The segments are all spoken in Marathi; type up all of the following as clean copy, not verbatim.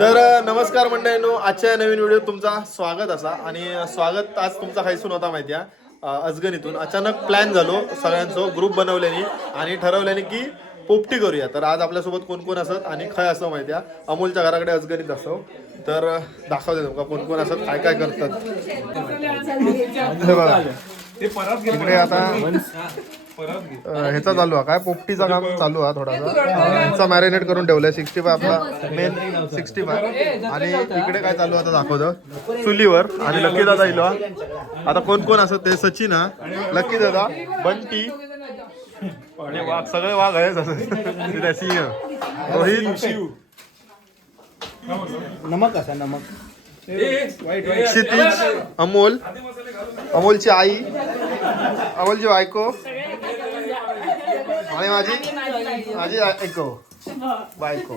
तर नमस्कार मंडळींनो, आजच्या नवीन व्हिडिओ तुमचा स्वागत असा. आणि स्वागत आज तुमचा खायसून होता माहिती आहे. अजगणीतून अचानक प्लॅन झालो सगळ्यांचं, ग्रुप बनवल्याने आणि ठरवल्याने की पोपटी करूया. तर आज आपल्यासोबत कोण कोण असत आणि खय असं माहिती आहे, अमोलच्या घराकडे अजगणीत असतो. तर दाखवते तुमका कोण कोण असत, काय काय करतात. हे बघा इकडे आता ह्याचा चालू आहे, काय पोपटीचा काम चालू आहे. थोडासा मॅरिनेट करून ठेवलंय. 65 आपला मेन 65. आणि इकडे काय चालू आता दाखवतं चुलीवर. आणि लकी दादा इलो आता कोण कोण असत ते, सचिन हा, लकी दादा, बंटी आणि वाघ, सगळे वाघ आहे तिथे, सिंह, रोहित, नमक असा नमक, क्षितिज, अमोल, अमोलची आई, अमोलची बायको आणि माझी ऐको बायको.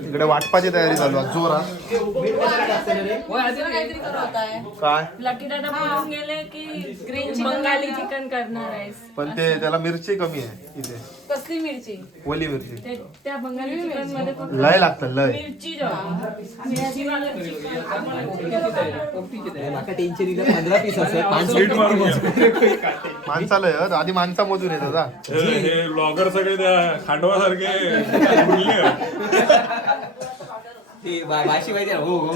इकडे वाटपाची तयारी चालू आहे जोरात. काय लकी दादा बोलून गेले की ग्रीन बंगाली चिकन करणार आहेस, पण ते त्याला मिरची कमी आहे इथे. कसली मिरची? ओली मिरची त्या बंगाली चिकन मध्ये फक्त लय लागतं, लय मिरची मिरची वाला माका टेन्शन इथं 15 पीस असत. माणसाला आधी माणसा मोजून येतात हा. हे ब्लॉगर सगळे त्या खांडवासारखे बोलले. ते भाषी माहिती हो हो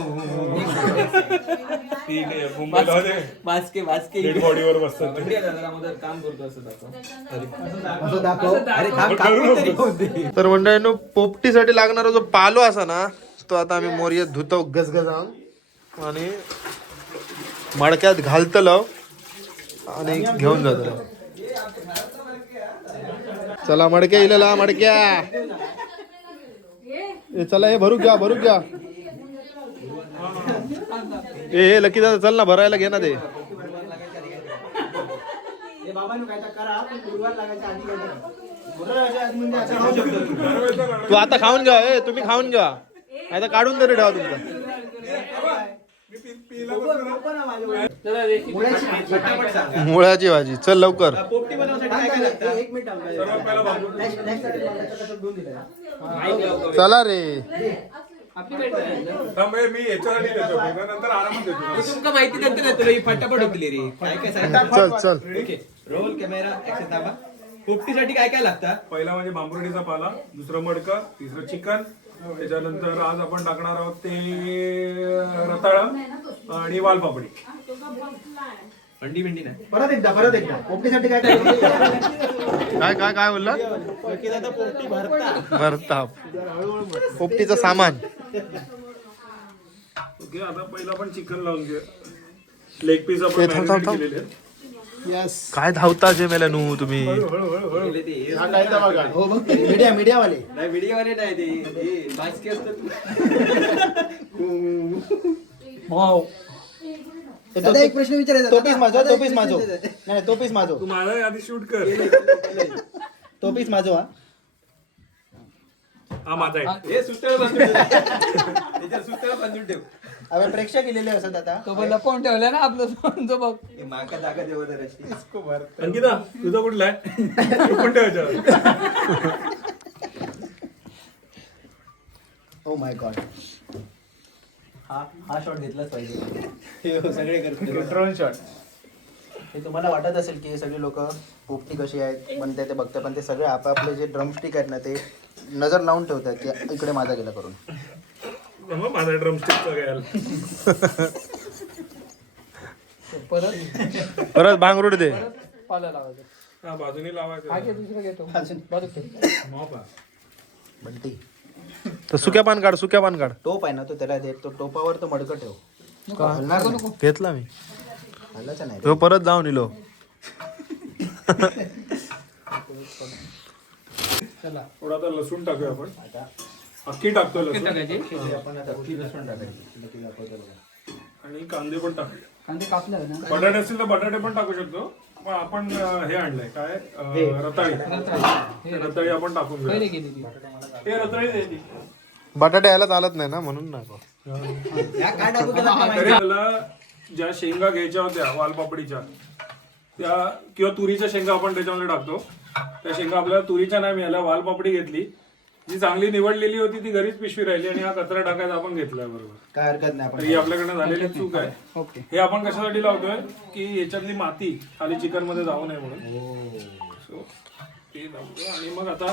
ठीक आहे, मुंबईला होते बास्के बास्के डेड बॉडीवर बसतात ते. काम करतो असं दाखव. अरे काम तरी होते. तर मंडळींनो, पोपटीसाठी लागणारा जो पालो असा ना, तो आता आम्ही मोर्यात धुतो गजगजान आणि मडक्यात घालतलो आणि घेऊन जातो. चला मडक्या इलेला, मडक्या चला, हे भरू घ्या. ए लकी दादा चल ना, भरायला घे ना ते. तू आता खाऊन घ्या, तुम्ही खाऊन घ्या, आता काढून तरी ठेवा तुमचा. मुळ्याची भाजी, चल लवकर. चला रे, मी याच्यासाठी देतो, नंतर आरामात देतो. तुमका माहिती नंतर ना तुला ही फटाफट होतली रे. काय काय चल. ओके, रोल कॅमेरा ऍक्शन दाबा. पोपटीसाठी काय काय लागतं? पहिला म्हणजे बांबुर्डीचा पाला, दुसरं मडकं, तिसरं चिकन. त्याच्यानंतर आज आपण टाकणार आहोत ते रताळा आणि वालपापडी. अंडी बिंडी नाही. परत एकदा पोपटीसाठी काय काय बोलला? पोपटी भरता. भरता पोपटीचं सामान. ओके, आता पहिला आपण चिकन लावून घेऊ. लेग पीस आपण थांब. मॅरिनेट केलेले आहेत. यस, काय धावता जे मेला नू तुम्ही. केले ते. हा काय तर बघा. हो बघ, मीडिया वाले. नाही व्हिडिओ वाले नाही ते बास्के असतात. दादा एक प्रश्न विचारायचा. तो पीस माझो. नाही, तो पीस माझो. तू मला आधी शूट कर. तो पीस माझो. हा माझा आहे. हे सुतळ बांधून ठेव. त्याच्यावर सुतळ बांधून ठेव. अबे प्रेक्षक केलेले असत आता. तो पण लपवून ठेवला ना आपलं सोन जो बघ. हे माका जागा देव जराशी. अंकिता तुझा कुठला आहे? तू पण ठेवायचा. ओ माय गॉड, हा शॉट घेतलाच पाहिजे. हे सगळे करतो ड्रोन शॉट. हे तुम्हाला वाटत असेल की हे सगळे लोक पोपटी कशी आहेत पण ते बघतात, पण ते सगळे आपापले जे ड्रमस्टिक आहेत ना, ते नजर लावून ठेवतात की इकडे माझा गेला करून. मग माझा ड्रमस्टिकचा घ्यायला. परत भांगरूड दे. पाला लावायचं. हा बाजूने लावायचं. हा घे, दुसरं घेतो. बरं ते. मॉप आहे. बंटी, तर सुक्या पान काढ. टोप आहे ना, तो त्याला दे. तो टोपावर तो मडकं ठेव. हलणार नाही. घेतला मी. हलायचं नाही. तो परत जाऊन इलो. थोडा आता लसूण टाकूया आपण. अख्खी टाकतो लसूण. आपण आता उशी लसूण टाकायची. आणि कांदे पण टाकूया. कांदे कापले ना. बटाटे असतील तर बटाटे पण टाकू शकतो. पण आपण हे आणलंय काय, रताळी आपण टाकून घेऊ. पहिले गेली ती. हे रताळी द्यायची. बटाटे यायला चालत नाही ना, म्हणून नाही. काय टाकू त्याला? तरी त्याला ज्या शेंगा घ्यायच्या होत्या वालपापडीच्या, त्या किंवा तुरीच्या शेंगा आपण त्याच्यामध्ये टाकतो. त्या शेंगा आपल्याला तुरीच्या नाही मिळाल्या, वालपापडी घेतली जी चांगली निवडलेली होती ती घरीच पिशवी राहिली आणि हा कचरा टाकायचा आपण घेतलाय बरोबर. काय हरकत नाही आपण ही आपल्याकडनं झालेली चूक आहे. ओके. हे आपण कशासाठी लावतोय की याच्यातली माती खाली चिकन मध्ये जाऊ नये म्हणून. So, ते लावतोय. आणि मग आता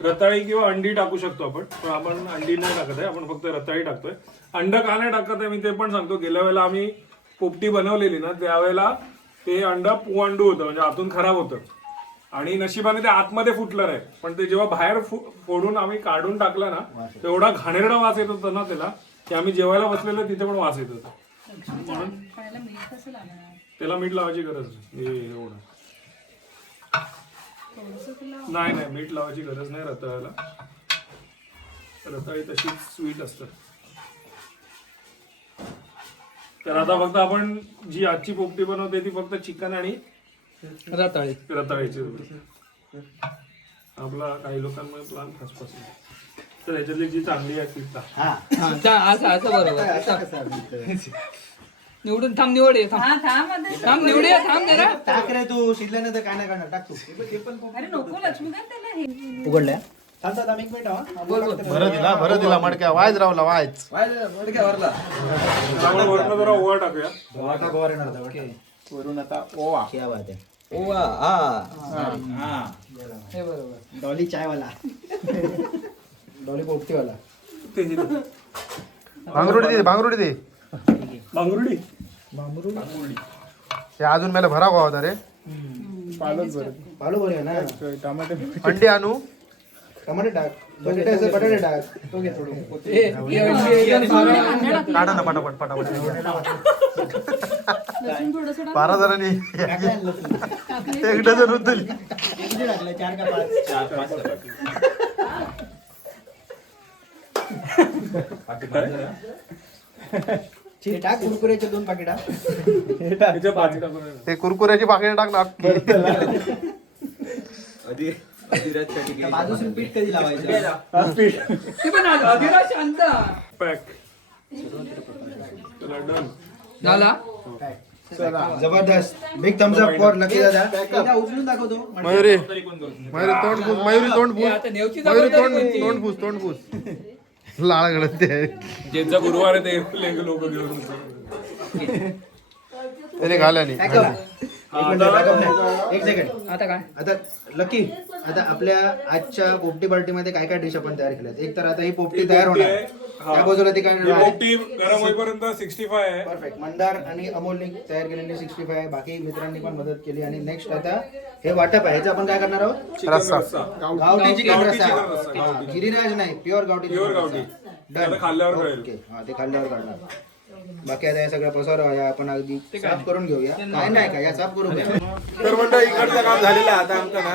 रताळी किंवा अंडी टाकू शकतो आपण, पण आपण अंडी नाही टाकत आहे, आपण फक्त रताळी टाकतोय. अंड का नाही टाकत आहे मी ते पण सांगतो. गेल्या वेळेला आम्ही पोपटी बनवलेली ना त्यावेळेला ते अंड पुअंडू होतं, म्हणजे आतून खराब होतं आणि नशिबाने ते आतमध्ये फुटलं नाही, पण ते जेव्हा बाहेर फोडून आम्ही काढून टाकलं ना तेवढा घाणेरडा वास येत होता ना त्याला, की आम्ही जेवायला बसलेलो तिथे पण वास येत होता. म्हणून त्याला मीठ लावायची गरज नाही. हे एवढं नाही नाही मीठ लावायची गरज नाही रताळ्याला. रताळी तशीच स्वीट असतात. तर आता फक्त आपण जी आजची पोपटी बनवते ती फक्त चिकन आणि रताळी. रताळ्याची होती. आपला काही लोकांमध्ये प्लान फसफस तर याच्यातली जी चांगली आहे ती टाक. हा असं बरोबर. निवडून थांब निवड ये, थांब हा थांब आता. थांब निवड ये, थांब जरा. टाक रे तू शिजल्यानंतर काय नाही करणार टाक तू अरे नको लक्ष्मीकांत त्याला हे उघडल्या थांब थांब एक मिनिट हा बोल बोल. भरत दिला मडक्या वायच रावला वायच. त्यामुळे वरनं जरा ओवा टाकूया. वरून आता ओवा क्या बात आहे हे बरोबर. डॉली चायवाला डॉली पोपटीवाला ते हे दे. भांगरुडी दे भांगरुडी दे. बांगुर्डी हे अजून मला भरा होता रे. पालू बरे ना अंडी आणू. टमाटे टाक बटाटे टाक तो घे थोडं काढा ना पटापट पटापट. लसूण थोडंसं टाक. 12 जणांनी एक डझन उचलली. किती टाकलं 4 का 5 ठीक टाक कुरकुरेचे 2 पाकिट त्याच्या भाजी टाकून ते कुरकुऱ्याची पाकिट टाक ना अख्खी. बाजूसून पीठ कधी लावायचं ते पण अभिरा शांत. पॅक. चला डन. झाला. जबरदस्त big thumbs up for lucky दादा एकदा उचलून दाखवतो मयुरी तोंड फुस. मयुरी तोंड फुस. आता नेवची मयुरी जबाबदारी तोंड कोणती? तोंड फुस तोंड फुस. लाळ गळत ते ज्यांचा गुरुवार आहे ते लोक घेऊन येतात. त्याने घाल्याने. एक सेकंड आता काय आता लकी आता आपल्या आजच्या पोपटी पार्टीमध्ये काय काय डिश आपण तयार केल्यात. एक तर आता ही पोपटी तयार होणार हा. त्या बाजूला ती काय ही पोपटी गरम होईपर्यंत 65 आहे. परफेक्ट मंदार आणि अमोलने तयार केलेली 65 आहे. बाकी मित्रांनी पण मदत केली. आणि नेक्स्ट आता हे वाटप आहे. ह्याचं आपण काय करणार आहोत चिकन रस्सा. गावठी चिकन गावठी रस्सा. चिकन रस्सा, गावठी. गिरिराज नाही प्युअर गावठी प्युअर चिकन गावठी. रस्सा. त्याला खाल्ल्यावर Done. कळेल. ओके हा ते खाल्ल्यावर काढणार. बाकी आता हे सगळं पसार आपण अगदी साफ करून घेऊया. काय नाही का या साफ करून घ्या. तर मंडळी इकडचं काम झालेलं आहे. आता आमचं ना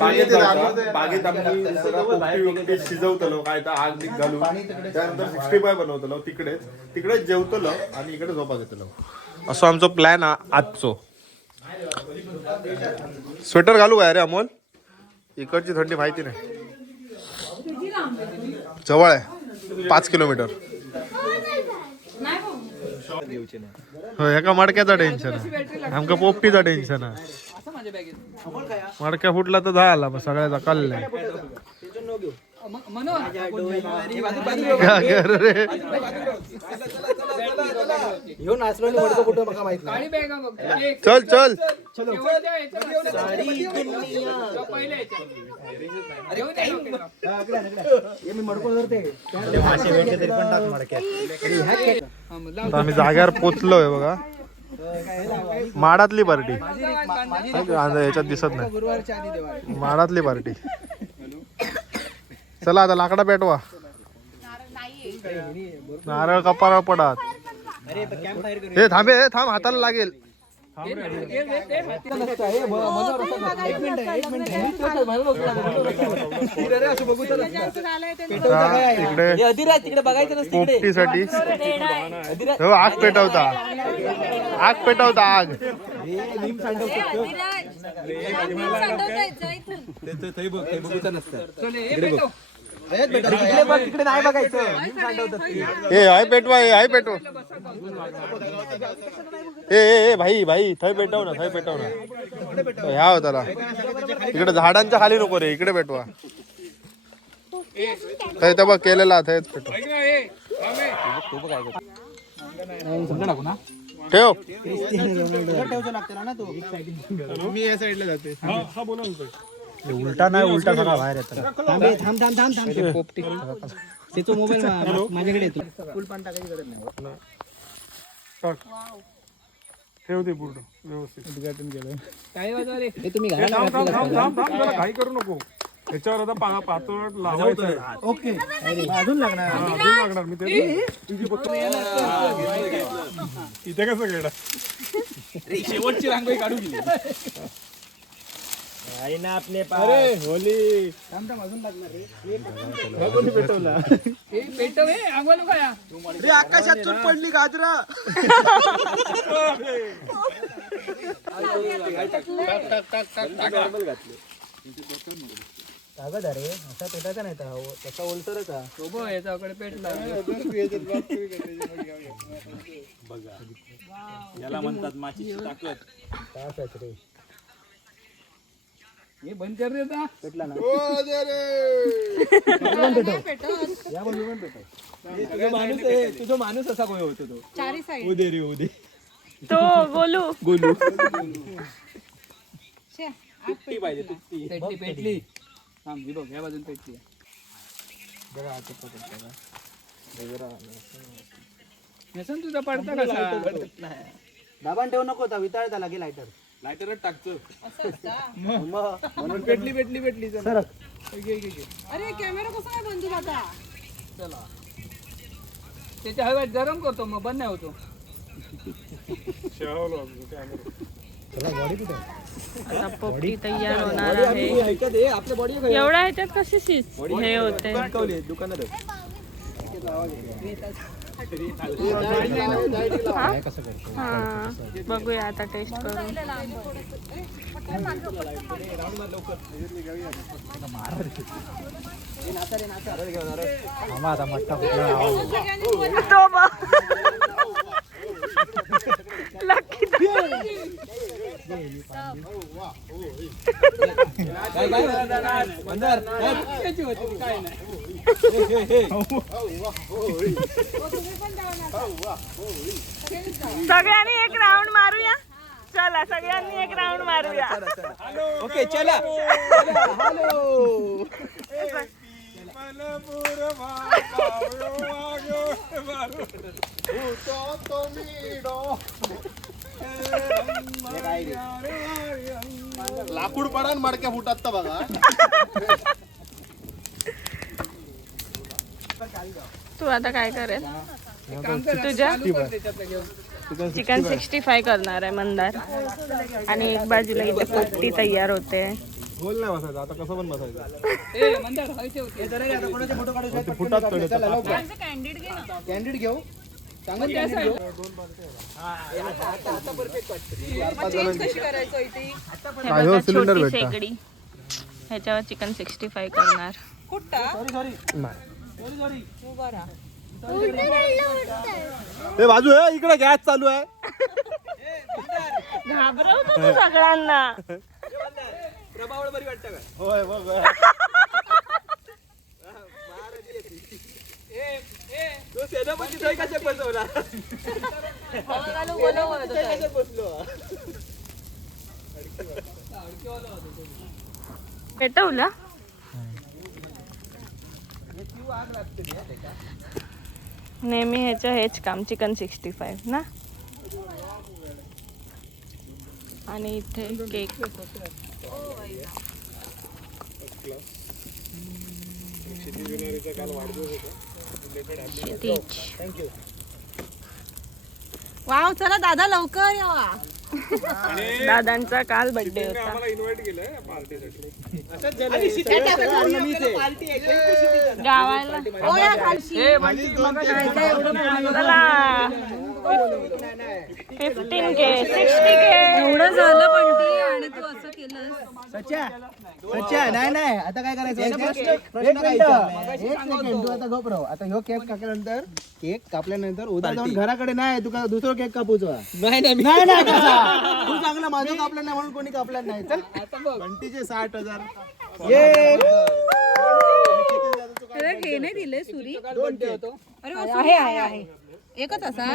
बागेत जायचं. बागेत आम्ही सगळं पोपटी वगैरे शिजवतलो काय तर आग बिग घालून त्यानंतर 65 बनवतलो तिकडेच जेवतलो आणि इकडे झोपा घेतलो. असं आमचं प्लॅन आजचो. स्वेटर घालू काय रे अमोल. इकडची थंडी माहिती नाही. जवळ आहे 5 किलोमीटर. नाही भाऊ. हो एका मडक्याचा टेन्शन आहे. आमका पोपटीचा टेन्शन आहे. असं माझ्या बॅगेत मडक्या फुटला तर झाला मग सगळ्याचा कल्ले. म्हणून घेऊन नाचलो वडकं कुठं मला माहित नाही. काळी बॅग बघ. एक. चल चल केवळ त्या ह्याच्यावर तेवढं पहिले ह्याच्यावर. घेऊन या डोक्याला. हे मी मडको धरते हा, मग लाव. आता आम्ही जाग्यावर पोचलोय बघा. माडातली पार्टी याच्यात दिसत नाही. गुरुवारच्या आधी देवा. माडातली पार्टी. चला आता लाकडा पेटवा. नारळ कपारावर पडात. हे थांबे हे थांब हाताला लागेल. तिकडे बघायचं नसतं. पोपटीसाठी हो आग पेटवता. आग पेटवता आग. तिकडे नाही बघायचं ए हाय पेटवा ए हाय पेटवा. ए भाई भाई थंय पेटव ना थंय पेटव ना. ह्या होता इकडे झाडांच्या खाली नको रे इकडे पेटवा. काय त्या बघ केलेला आता हेच पेटव. ठेव ठेवतो लागते ना तू. मी या साईडला जाते. हा बोला ना ताई. उलटा नाही उलटा सगळा बाहेर येतो. थांब थांब थांब थांब पोपटी त्याचा मोबाईल माझ्याकडे येतो. फुल पान टाकायची गरज नाही. टाक. ठेव ते पूर्ण व्यवस्थित. उद्घाटन केलं. काय वाजवा रे हे तुम्ही ए, घाला थांब थांब थांब थांब थांब जरा घाई करू नको. त्याच्यावर आता पातळ लावायचं आहे. ओके अजून लागणार. अजून लागणार मी ते तुझी फक्त इथे कसं गेला शेवटची रांगोळी काढून दिली. थांब थांब अजून लागणार रे. हे पेटव हे आंघोळ काय रे आकाशात चूट पडली गाजरा. कागद अरे असा पेटायचा नाही त्याचा ओलसरच आहे. सोबत याच्याकडे पेटला याला म्हणतात माचीची ताकद. रे हे बंद कर रे आता. पेटला ना. तुझा माणूस आहे, तुझा माणूस असा कोण होतो तो. चारी साईड उदे रे उदे. तो गोलू गोलू. शे, तुट्टी पाहिजे तुट्टी. पेटली पेटली थांब ही बघ या बाजून पेटली नेसन तुझा पडता कसा दाबान ठेवू नको होता वितळता लागे लायटर. लायटरच टाकतो. म्हणून पेटली पेटली पेटली चला. सरक. अरे कॅमेरा कसा काय बंद झाला आता? चला त्याच्या हव्यात गरम करतो मग बंद नाही होतो शेवावलं आपलं कॅमेरा. आता पोपटी तयार होणार आहे. ऐकत आहे आपल्या बॉडी एवढ्या ह्याच्यात कशी हे होते दुकानात हा बघूया आता टेस्ट करून. आता मट्टा तो बघ. लकी त्याची होती काय नाही सगळ्यांनी एक राऊंड मारूया. चला सगळ्यांनी एक राऊंड मारूया. ओके चला. लाकूड पडा आणि मडक्या फुटात तर बघा. तू आता काय करेल? काम कर तुझ्या चालू कर त्याच्यातलं घेऊन. चिकन 65 करणार आहे मंदार. आणि एक बाजूला इथे पोपटी तयार होते. गोल नाही बसायचं आता कसं पण बसायचं. ए मंदार व्हायचे होते आता कोणाचे फोटो काढू शकतो? फुटात पडत. कॅन्डिड घेऊ. चांगलं कॅन्डिड घेऊ. हे बघा छोटी शेकडी. ह्याच्यावर चिकन 65 करणार. हे बाजू आहे इकडे गॅस चालू आहे. घाबरवतो तू सगळ्यांना. प्रभावळ बरी वाटतं का? होय बघ. तो सेनापती सोय कशा बसवला? पेटवला नेहमी ह्याचं हेच काम चिकन 65 ना. आणि इथे केक. थँक्यू. वाव चला दादा लवकर यावा. दादांचा काल बर्थडे होता. आम्हाला इन्व्हाइट केलंय पार्टीसाठी. गावाला ए बंटी मग चला 15K 60K एवढं झालं पण ती. आणि तू असं केलं. सच्चा नाही नाही आता काय करायचं? एक सेकंड तू आता गप राहू. आता ह्यो केक कापल्यानंतर केक कापल्यानंतर उद्या जाऊन घराकडे नाही तुका दुसरा केक कापूचा. नाही नाही नाही नाही कसा? तू चांगला माझं कापलं नाही म्हणून कोणी कापलं नाही. चल घंटीचे 60,000. ये हे नाही दिले सुरी बर्थडे होतो अरे आहे एकच असा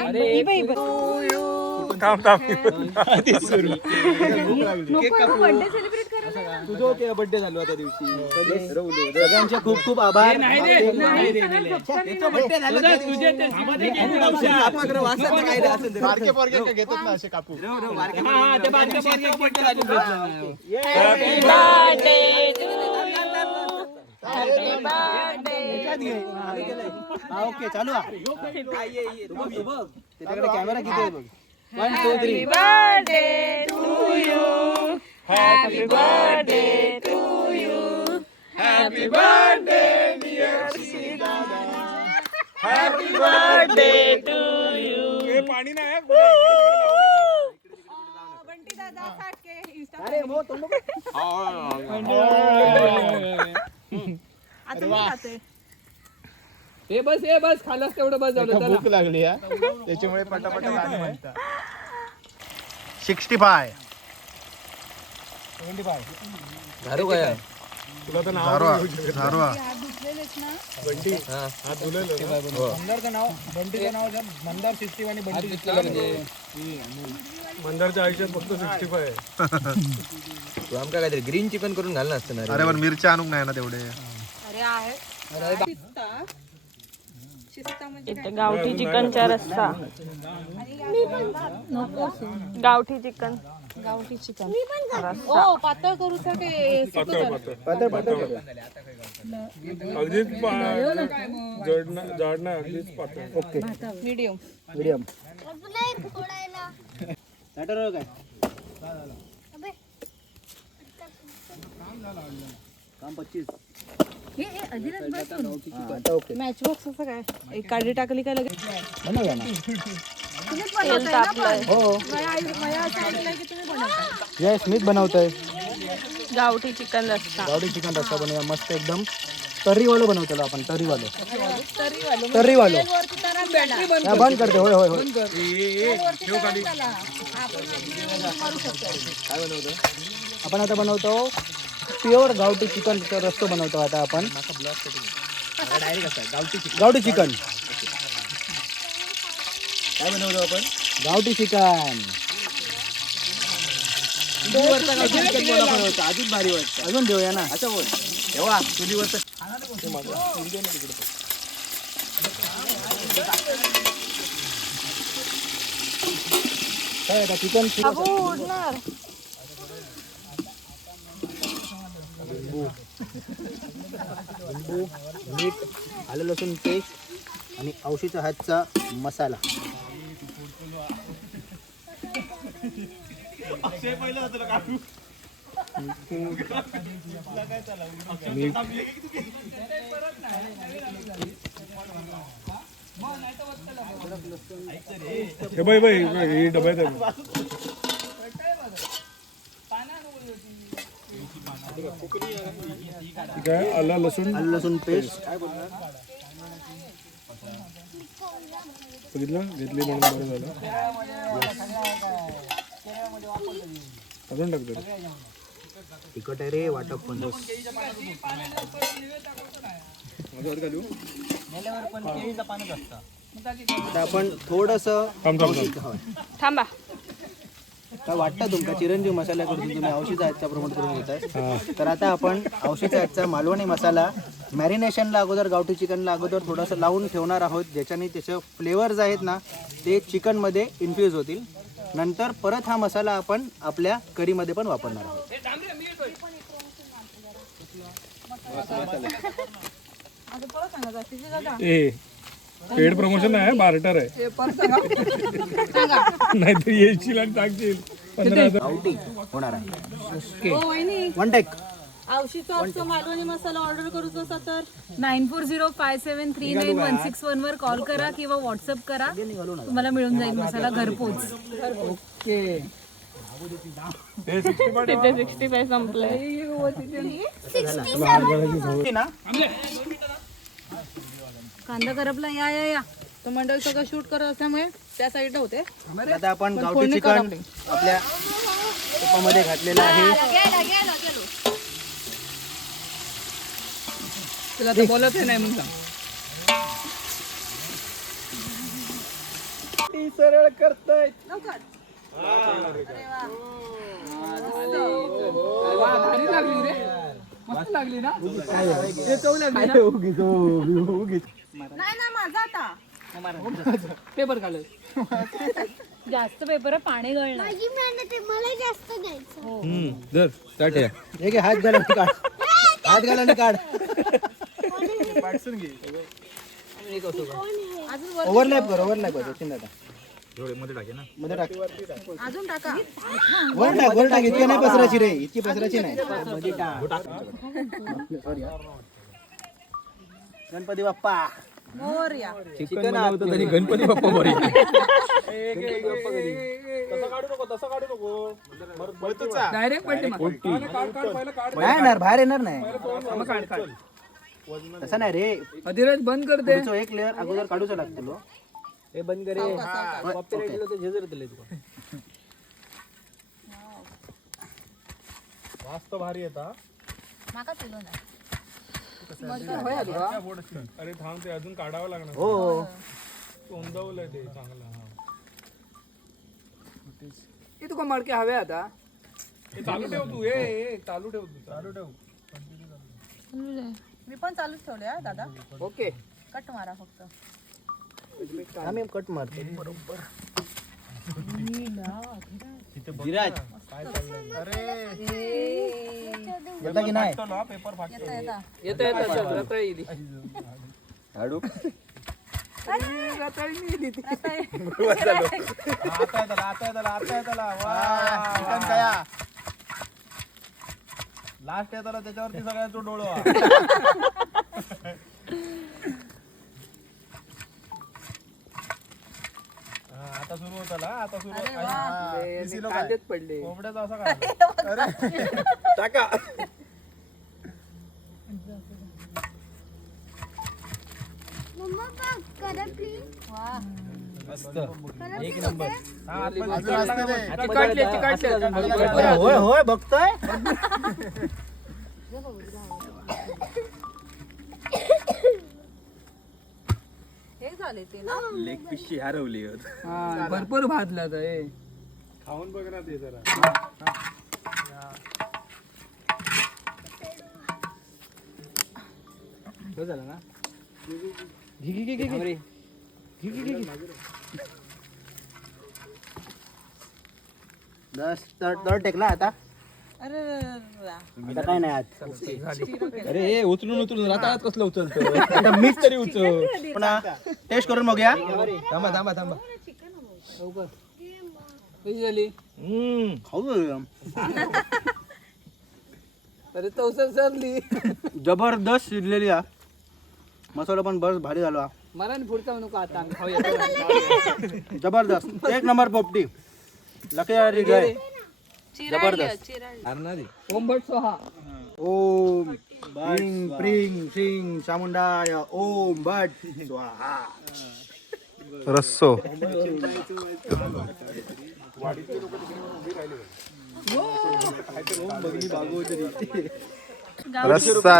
थांब थांब बर्थडे सेलिब्रेट करायला तुझं होते बर्थडे झालो त्या दिवशी सगळ्यांचे खूप खूप आभार बारके पोरगे का घेतात ना असे कापू ओके चालू त्याच्याकडे कॅमेरा किती आहे बघ 1 2 3 birthday to you happy birthday to you happy birthday dear Sitada happy birthday to you पाणी नाही बंटी दादा साठके इंस्टा आता मी खाते हे बस खालास तेवढं बस झालं चला. भूक लागली हा त्याच्यामुळे पटापट गाणी म्हणतात 65 झारू काय तुला तर नाव झारवा हात धुतलेलेच ना हात धुलेलं ना? मंदारच्या आयुष्यात फक्त 65 आहे तू आमका काहीतरी ग्रीन चिकन करून घालणं असतं ना रे. अरे पण मिरच्या आणून नाही ना तेवढे अरे आहे शिस्ता म्हणजे इथे गावठी चिकनचा रस्सा गावठी चिकन गावठी चिकन ओ पातळ करू ते पातळ अगदीच जाड नाही अगदीच पातळ ओके मीडियम मीडियम काय काम 25 हे अधिराज बसून आता ओके मॅच बॉक्स असं काय एक काढी टाकली काय लगेच बनवूया ना तुम्हीच बनवताय ना पण हो मया असं ऐकलंय की तुम्ही बनवताय यस मीच बनवतोय गावठी चिकन रस्सा गावठी चिकन रस्सा बनवूया मस्त एकदम तर्रीवालं बनवतो आपण तर्रीवालं या बंद करते होय होय होय काय बनवतो आपण आता बनवतो प्युअर गावठी चिकन रस्सा बनवतो आता आपण गावठी चिकन काय बनवतो आपण गावठी चिकन अजून भारी वाटतं अजून देऊया ना असं बोल तेव्हा चुलीवरचं काय आता चिकन उडणार मीठ आलं लसूण पेस्ट आणि औषधीच्या हातचा मसाला हे बाई हे डब्यात आहे काय आला लसूण आलं लसूण पेस्ट बघितलं घेतली म्हणून बरं झालं अजून टाकतो तिखट आहे रे वाटप पण आता आपण थोडस थांबा काय वाटतं तुमका चिरंजीव मसाल्याकडून तुम्ही औषध आजचा प्रमोट करून घेताय तर आता आपण औषध आजचा मालवणी मसाला मॅरिनेशनला अगोदर गावठी चिकनला अगोदर थोडंसं लावून ठेवणार आहोत ज्याच्याने त्याचे फ्लेवर्स आहेत ना ते चिकनमध्ये इन्फ्यूज होतील नंतर परत हा मसाला आपण आपल्या कढीमध्ये पण वापरणार आहोत पेड प्रमोशन आहे बार्टर आहे नाहीतर येशील आणि टाकशील 15,000 गावठी होणार आहे ओ वहिनी 1 टेक औषधचा मालवणी मसाला ऑर्डर करूचा असा तर 9405739161 वर कॉल करा किंवा व्हॉट्सअप करा तुम्हाला मिळून जाईल मसाला घरपोच ओके तिथे 65 संपलंय कांदा करपला या तो मंडळ सगळं शूट करत असल्यामुळे त्या साईडला होते आता आपण गावठी चिकन आपल्या तुपामध्ये घातलेलं आहे त्याला आता बोलत नाही म्हणून सांग. सरळ करतोय. वा, भारी लागली रे. मस्त लागली ना हे चव लागली ना नाही ना माझा आता पेपर खाल्लं. जास्त पेपर पाणी गळणार माझी मेहनत आहे मला जास्त द्यायचं जर स्टार्ट आहे. हे घे, हात घाला आणि काढ. हात घाला आणि काढ. ओव्हरलॅप कर, ओव्हरलॅप कर. सचिन दादा मध्ये टाक. अजून टाका वर टाक. इतकी नाही पसरायची रे, इतकी पसरायची नाही. गणपती बाप्पा मोरया. चिकन बनवतो तरी गणपती बाप्पा बरी. डायरेक्ट पडली नाही येणार, बाहेर येणार नाही. तसं नाही रे, अधिराज बंद करते. पुढचं एक लेअर अगोदर काढूचं लागतं. हे बंद करे. मस्त भारी येता. माका पिलो नाही. अरे थांब, ते अजून काढावं लागणार. हो, सोंदवलंय ते चांगलं. हे तुका मडके हवे आता. हे चालू ठेव तू, हे चालू ठेव तू, चालू ठेव. मी पण चालूच ठेवले हा दादा. ओके कट मारा फक्त. आम्ही कट मारतो बरोबर. विराज येता की नाही? येता येता. येता येता रताळी येली. हाडू रताळी नाही येली ती. लास्ट येताना त्याच्यावरती सगळ्यांचा डोळा. आता सुरू होता, आता सुरू आणि कांदेच पडले. कोंबड्याचा असा काय टाका. मम्मा बघ करा प्लीज वा. मस्त एक नंबर. ती काढली ती काढली. होय होय बघतोय. हे झाले ते ना. लेग पिशी हरवली. हा, भरपूर भाजला तर हे. खाऊन बघ ना ते जरा. हो झाला ना. घे. दर टेकला आता. अरे आता काय नाही आत. अरे हे उचलून राताळात कसलं उचलतो. आता मीच तरी उचल. पुन्हा टेस्ट करून बघूया. थांबा. कशी झाली. खाऊ घालूया. अरे चौसष्ट सरली. जबरदस्त शिजलेली हा. मसाला पण बस भारी झाला. मला आणि पुढचा नको आता आम्ही खाऊया. जबरदस्त एक नंबर पोपटी. लकी जय. जबरदस्त. ओंबट सोहा. ओम प्रिंग प्रिंग श्रींग चामुंडाय ओम भट स्वाहा. रस्सो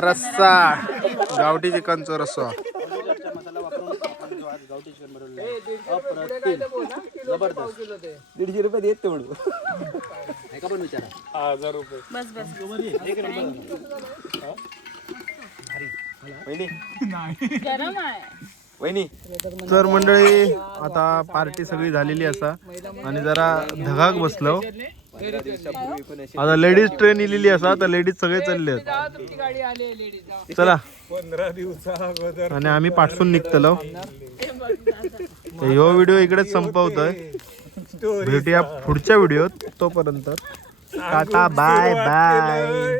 रस्सा गावठी चिकनचा रस्सा. मसाला वापरून आपण जो आज गावठी चिकन बनवलेलं आहे. अप्रतिम. जबरदस्त. 150 रुपये देत तेवढं. ऐका पण विचारा. 1000 रुपये. बस बस. गरम आहे. वहिनी तर मंडळी आता पार्टी सगळी झालेली असा आणि जरा धगाक बसलो. आता लेडीज ट्रेन इलेली असा तर लेडीज सगळे चालले आहेत. तुमची गाडी आली लेडीज. चला 15 दिवसा अगोदर आणि आम्ही पाठसून निघतलो. ह्यो व्हिडिओ इकडेच संपवतोय. भेटूया पुढच्या व्हिडिओत. तोपर्यंत टाटा बाय बाय.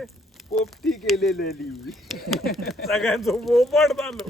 पोपटी केलेली. सगळ्यांचं पोपट झालं.